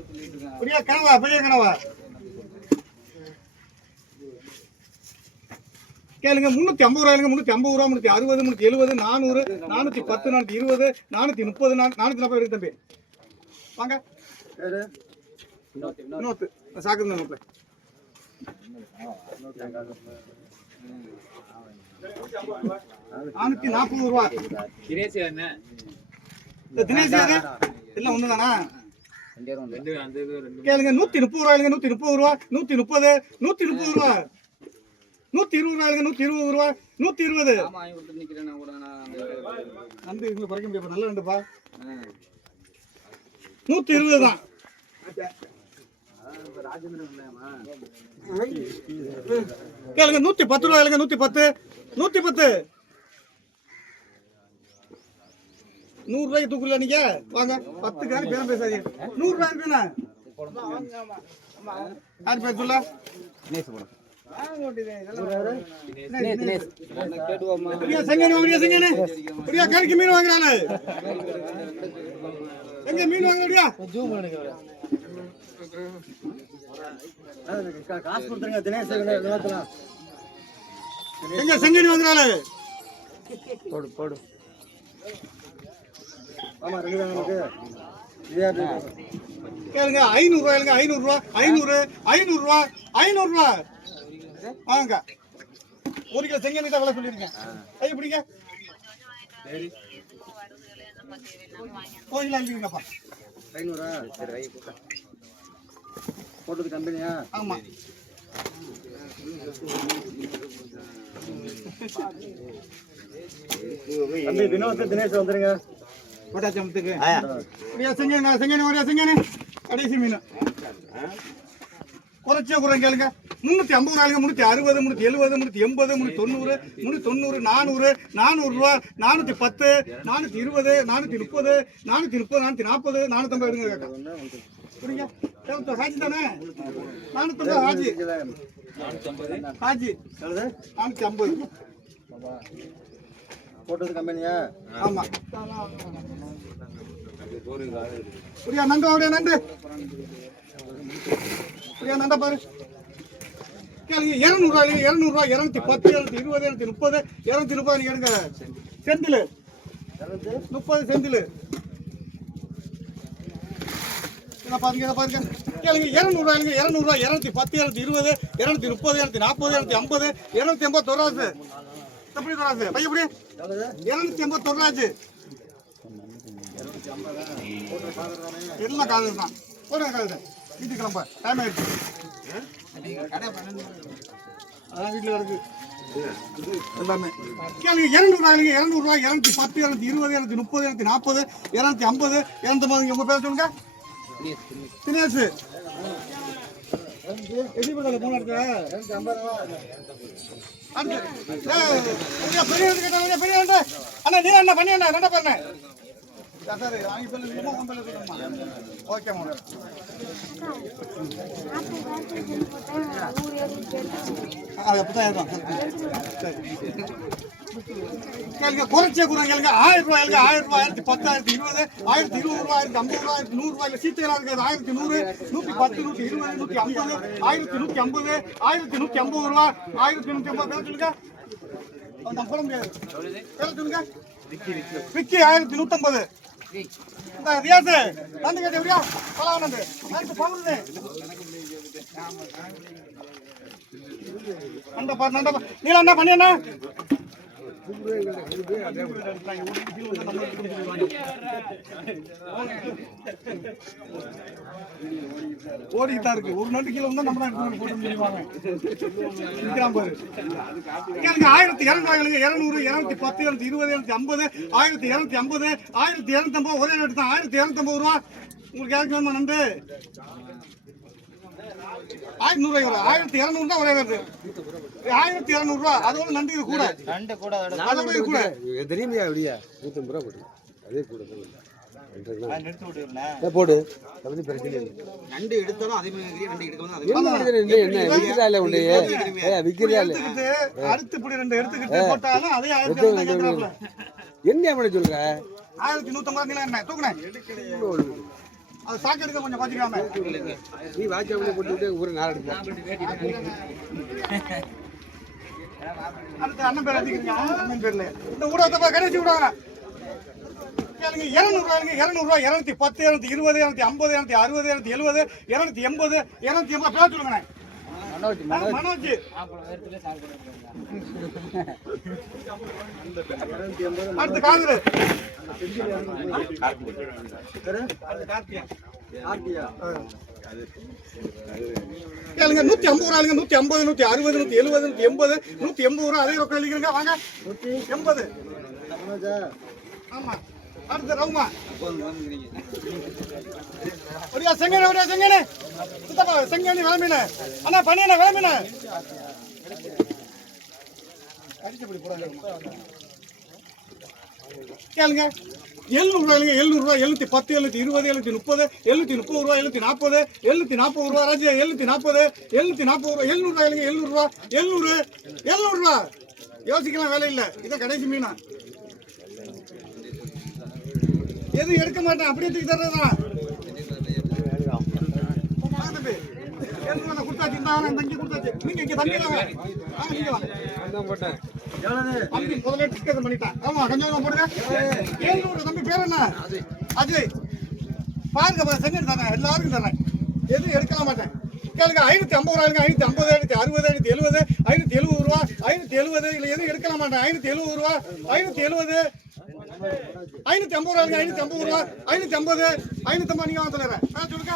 பெரிய கனவா பெரிய கனவா? கேளுங்க முன்னூத்தி ஐம்பது ரூபாய்ங்க முன்னூத்தி ஐம்பது ரூபா முன்னூத்தி அறுபது முன்னூத்தி எழுபது நானூறு நானூத்தி பத்து நானூத்தி இருபது நானூத்தி முப்பது நானூத்தி நாற்பது இருக்கு தம்பி. வாங்க. இன்னொத்து சாக்குது நோட்டில் நானூத்தி நாற்பது ரூபா தினேஷ் யாரு எல்லாம் ஒண்ணுதானா? கேளுங்க நூத்தி முப்பது ரூபாய்ங்க நூத்தி முப்பது ரூபா நூத்தி முப்பது நூத்தி முப்பது ரூபா நூத்தி இருபது ரூபாய்ங்க நூத்தி இருபது ரூபா நூத்தி இருபது நண்டு இங்க குறைக்க முடியாது நல்ல நண்டுப்பா. நூத்தி இருபது தான். கேளுங்க நூத்தி பத்து ரூபா கேளுங்க நூத்தி பத்து நூத்தி பத்து. நூறு ரூபாய்க்கு தூக்குல நீங்க? வாங்க பத்து காரி பேரம் பேசாதீங்க. நூறு ரூபாய் தானே? யார் பேர் சொல்ல? பிரியா செங்கனு பிரியா செங்கனு பிரியா கறிக்கு மீன் வாங்குறானு. எங்க மீன் வாங்குறியா காசு கொடுத்துருங்க தினேஷ் நிலத்தலாம் எங்க செங்கனி வாங்குறாளு போடு போடு. ஆமா ரெண்டு தான் நமக்கு இது கேளுங்க ஐநூறு ரூபாய் கேளுங்க ஐநூறு ரூபா ஐநூறு ஐநூறு ரூபா ஐநூறு ரூபா வாங்க. ஒரு கிலோ செங்கனி தான் விலை சொல்லிருக்கேன் கை பிடிங்க. கோயில அள்ளிங்கப்பா ஐநூறா? சரி போட்டது கம்பெனியா? ஆமா. தம்பி வினோத் தினேஷ் வந்துருங்க. கோட்டாச்சம்பத்துக்கு அப்படியா செங்கனி செங்கனி ஒரே செங்கனி கடைசி மீன். குறைச்சே குறைங்க கேளுங்க. முன்னூத்தி ஐம்பது ரூபாய்ங்க முன்னூத்தி அறுபது முன்னூத்தி எழுபது முன்னூத்தி எண்பது முன்னூத்தி தொண்ணூறு முன்னூத்தி தொண்ணூறு நானூறு நானூறு ரூபா நானூத்தி பத்து நானூத்தி இருபது நானூத்தி முப்பது நானூத்தி முப்பது நானூத்தி நாற்பது நானூத்தம்பது எடுங்க கேட்க புரியுங்க ஹாஜி தானே? நானூத்தம்பது ஹாஜி ஹாஜி நானூத்தி ஐம்பது. போட்டது கம்பெனியா? ஆமா. புரியா நண்டு அப்படியே நண்டு. புரியா நண்டா பாரு. கேளுங்க இரநூறுவா இரநூறுவா இரநூத்தி பத்து இரநூத்தி இருபது இரநூத்தி முப்பது இரநூத்தி முப்பது எடுங்க. செந்தில். முப்பது செந்தில். பாருங்க பாருங்க. கேளுங்க இரநூறுவா இல்லைங்க இரநூறுவா இரநூத்தி பத்து இரநூத்தி இருபது இரநூத்தி முப்பது இரநூத்தி நாற்பது இரநூத்தி ஐம்பது இரநூத்தி எண்பது தொண்ணூறு எப்படி தொண்ணூறு பையன் எப்படி? இருநூத்தி எண்பது தொண்ணூறாச்சு எல்லாம் காதல் தான்? போடுங்க காதல். வீட்டுக்கு கிளம்ப. டைம் ஆயிடுச்சு. அதான் வீட்டில் இருக்கு எல்லாமே. கேளுங்க இரநூறுவா இல்லைங்க இரநூறுவா இரநூத்தி பத்து இரநூத்தி இருபது இரநூத்தி முப்பது இரநூத்தி நாற்பது இரநூத்தி ஐம்பது இரநூத்தி உங்க பேர் சொல்லுங்க. தினேஷ். எப்படி பண்ணல போன இடத்துல பெரிய பெரிய பெரிய பெரிய அண்ணா நீ அண்ணா பண்ணி அண்ணா ரெண்டா பண்ண ஓகே மேடம் அது அப்பதான் இருக்கும் குறைச்சே கொடுங்க ஆயிரம் ரூபாய் கேளுங்க ஆயிரம் ரூபாய் ஆயிரத்தி பத்தாயிரத்தி இருபது ஆயிரத்தி இருபது ரூபாய் ஆயிரத்தி ஐம்பது ரூபாய் ஆயிரத்தி நூறு ரூபாய் சீத்தையா இருக்காது ஆயிரத்தி நூறு நூத்தி பத்து நூத்தி இருபது நூத்தி ஐம்பது. ஆயிரத்தி நூத்தி ஐம்பது ஆயிரத்தி நூத்தி ஐம்பது ரூபாய் ஆயிரத்தி நூத்தி ஐம்பது பேர் சொல்லுங்க அவன் நம்ம சொல்லுங்க விக்கி ஆயிரத்தி நூற்றம்பது இந்த ரியாஸ் நண்டு கேட்ட எப்படியா பலாவனந்து நண்டு பவுன்னு நீல என்ன பண்ணி என்ன ஓடிக்கிட்டு இருக்கு ஒரு நண்டு கீழே வந்தா நம்ம தான் எடுத்து போட்டு முடியுவாங்க பாரு ஆயிரத்தி இரநூறு இருநூறு இருநூத்தி பத்து இருநூத்தி இருபது இருநூத்தி ஐம்பது ஆயிரத்தி இரநூத்தி ஐம்பது ஆயிரத்தி இருநூத்தி ஐம்பது ஒரே ரேட்டு தான் ஆயிரத்தி இருநூத்தி ஐம்பது ரூபா. உங்களுக்கு யாருக்கு வேணுமா நண்டு? ஆயிரத்தி நூறு ரூபாய் ஆயிரத்தி இரநூறு தான் ஒரே ரேட்டு ஆயிரத்தி இரநூறு ரூபா அதோட நண்டு இது கூட. நண்டு கூட அதோட கூட. தெரியுமையா எப்படியா நூற்றம்பது ரூபா போடு அதே கூட போடு. நண்டு எடுத்தாலும் அதே மாதிரி என்ன சொல்ற? ஆயிரத்தி நூத்தம்பது நீளம் என்ன? தூக்குனேன். அது சாக்கு எடுக்க கொஞ்சம் பாத்துக்காம நீ வாட்ச் அப்படியே போட்டுக்கிட்டு ஒரு நாள் எடுப்போம் அடுத்து அண்ணன் பேர் எழுதிக்கங்க அண்ணன் பேர்ல. இந்த ஊடகத்தை கடைசி விடுவாங்க இரநூறுவா இரநூறுவா இரநூத்தி பத்து இரநூத்தி இருபது இரநூத்தி ஐம்பது இரநூத்தி அறுபது இரநூத்தி எழுபது இரநூத்தி எண்பது இரநூத்தி எண்பது பேர் சொல்லுங்கண்ணே மனோஜ் மனோஜ். அடுத்து காங்கிரஸ் கேளுங்க நூத்தி ஐம்பது ரூபாய்ங்க நூத்தி ஐம்பது நூத்தி அறுபது நூத்தி எழுபது நூத்தி எண்பது நூத்தி எண்பது ரூபா அதே ரொக்கம் எழுதிக்கிறீங்க வாங்க எண்பது. ஆமா. அடுத்து ரவுமா. ஒரியா செங்கனே ஒரியா செங்கனே. சித்தப்பா செங்கனி விளம்பின. அண்ணா பண்ணியண்ணா விளம்பின. அடிச்சபடி போறாங்க கேளுங்க. எழுநூறு ரூபாய்ங்க எழுநூறு ரூபாய் எழுநூத்தி பத்து எழுநூத்தி இருபது எழுநூத்தி முப்பது எழுநூத்தி முப்பது ரூபாய் எழுநூத்தி நாற்பது எழுநூத்தி நாற்பது ரூபா ராஜா எழுநூத்தி நாற்பது எழுநூத்தி நாற்பது ரூபா எழுநூறு ரூபாய்ங்க எழுநூறு ரூபா எழுநூறு எழுநூறு ரூபா யோசிக்கலாம் வேலை இல்லை. இதான் கடைசி மீனா. எதுவும் எடுக்க மாட்டேன். அப்படியே தூக்கி தர்றதுதான். ரூபா கொடுத்தாச்சு. இந்த தங்கி கொடுத்தாச்சு. நீங்க இங்க தம்பி வாங்க வாங்க நீங்க வாங்க. போட்டேன் தம்பி முதல்ல டிஸ்கஸ் பண்ணிட்டான் ஆமா கொஞ்சம் போடுங்க. ஏழுநூறு தம்பி பேர் என்ன? அஜய். பாருங்க செங்கல் தரேன் எல்லாருக்கும் தரேன் எதுவும் எடுக்க மாட்டேன். கேளுங்க ஐநூத்தி ஐம்பது ரூபாய்ங்க ஐநூத்தி ஐம்பது ஐநூத்தி அறுபது ஐநூத்தி எழுபது ஐநூத்தி எழுபது ரூபா ஐநூத்தி எழுபது இல்ல எதுவும் எடுக்க மாட்டேன். ஐநூத்தி எழுபது ரூபா ஐநூத்தி எழுபது. ஐநூத்தி ஐம்பது ரூபாய்ங்க ஐநூத்தி ஐம்பது ரூபா ஐநூத்தி ஐம்பது ஐநூத்தி ஐம்பது நீங்க ஆ, சொல்லுங்க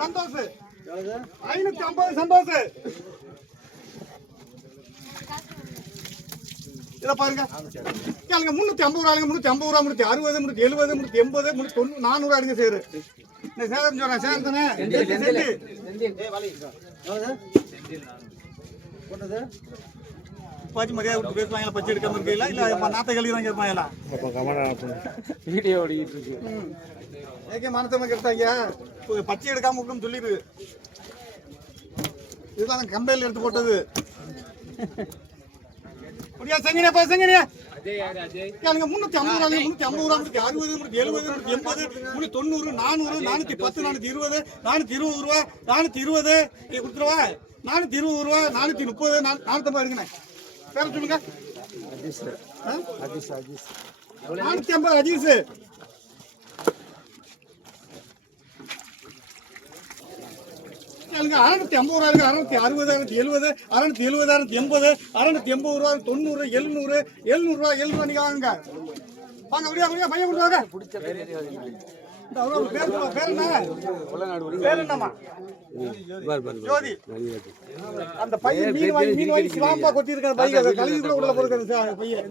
சந்தோஷ். ஐநூத்தி ஐம்பது சந்தோஷ். இதை பாருங்க. கேளுங்க முந்நூற்றி ஐம்பது ரூபாங்க முந்நூற்றி ஐம்பது ரூபா முந்நூற்றி அறுபது முந்நூற்றி எழுபது முந்நூற்றி எண்பது முந்நூற்றி தொண்ணூறு நானூறு அடிங்க சேரு. இந்த சேதம் சொல்றேன் சேதத்தானே பாச்சி மரியாதை விட்டு பேசுவாங்களா பச்சை எடுக்காம இருக்கீங்களா இல்ல நாத்தை கழுவி இருப்பாங்களா வீடியோ ஓடிக்கிட்டு இருக்கு. ஏகே மனசமாக எடுத்தாங்க இப்போ பச்சை எடுக்காம விட்டுன்னு சொல்லிடு இதுதான் கம்பெனியில் எடுத்து போட்டது. அப்படியா செங்கனியா செங்கனியா. கேளுங்க முன்னூத்தி ஐம்பது ரூபாய் முன்னூத்தி ஐம்பது ரூபா முன்னூத்தி அறுபது முன்னூத்தி எழுபது முன்னூத்தி எண்பது முன்னூத்தி தொண்ணூறு நானூறு நானூத்தி பத்து நானூத்தி இருபது நானூத்தி இருபது ரூபா நானூத்தி இருபது. கொடுத்துருவா நானூத்தி இருபது ரூபா நானூத்தி முப்பது நானூத்தி ஐம்பது எடுங்கண்ணே பேர சொல்லுங்க? அஜீஸ் அஜீஸ் நானூத்தி ஐம்பது அஜீஸ் கேளுங்க அறுநூத்தி ஐம்பது ரூபாய்க்கு அறுநூத்தி அறுபது அறுநூத்தி எழுபது அறுநூத்தி எழுபது அறுநூத்தி எண்பது அறுநூத்தி எண்பது ரூபா தொண்ணூறு எழுநூறு எழுநூறு ரூபா எழுநூறு நீங்க வாங்க வாங்க அப்படியே அப்படியே பையன் கொடுத்தாங்க இந்த அந்த பையன் மீன் வாங்கி மீன் வாங்கி சிலாம்பா கொத்தி பையன். கழுவி கூட உள்ள போடுறது பையன்.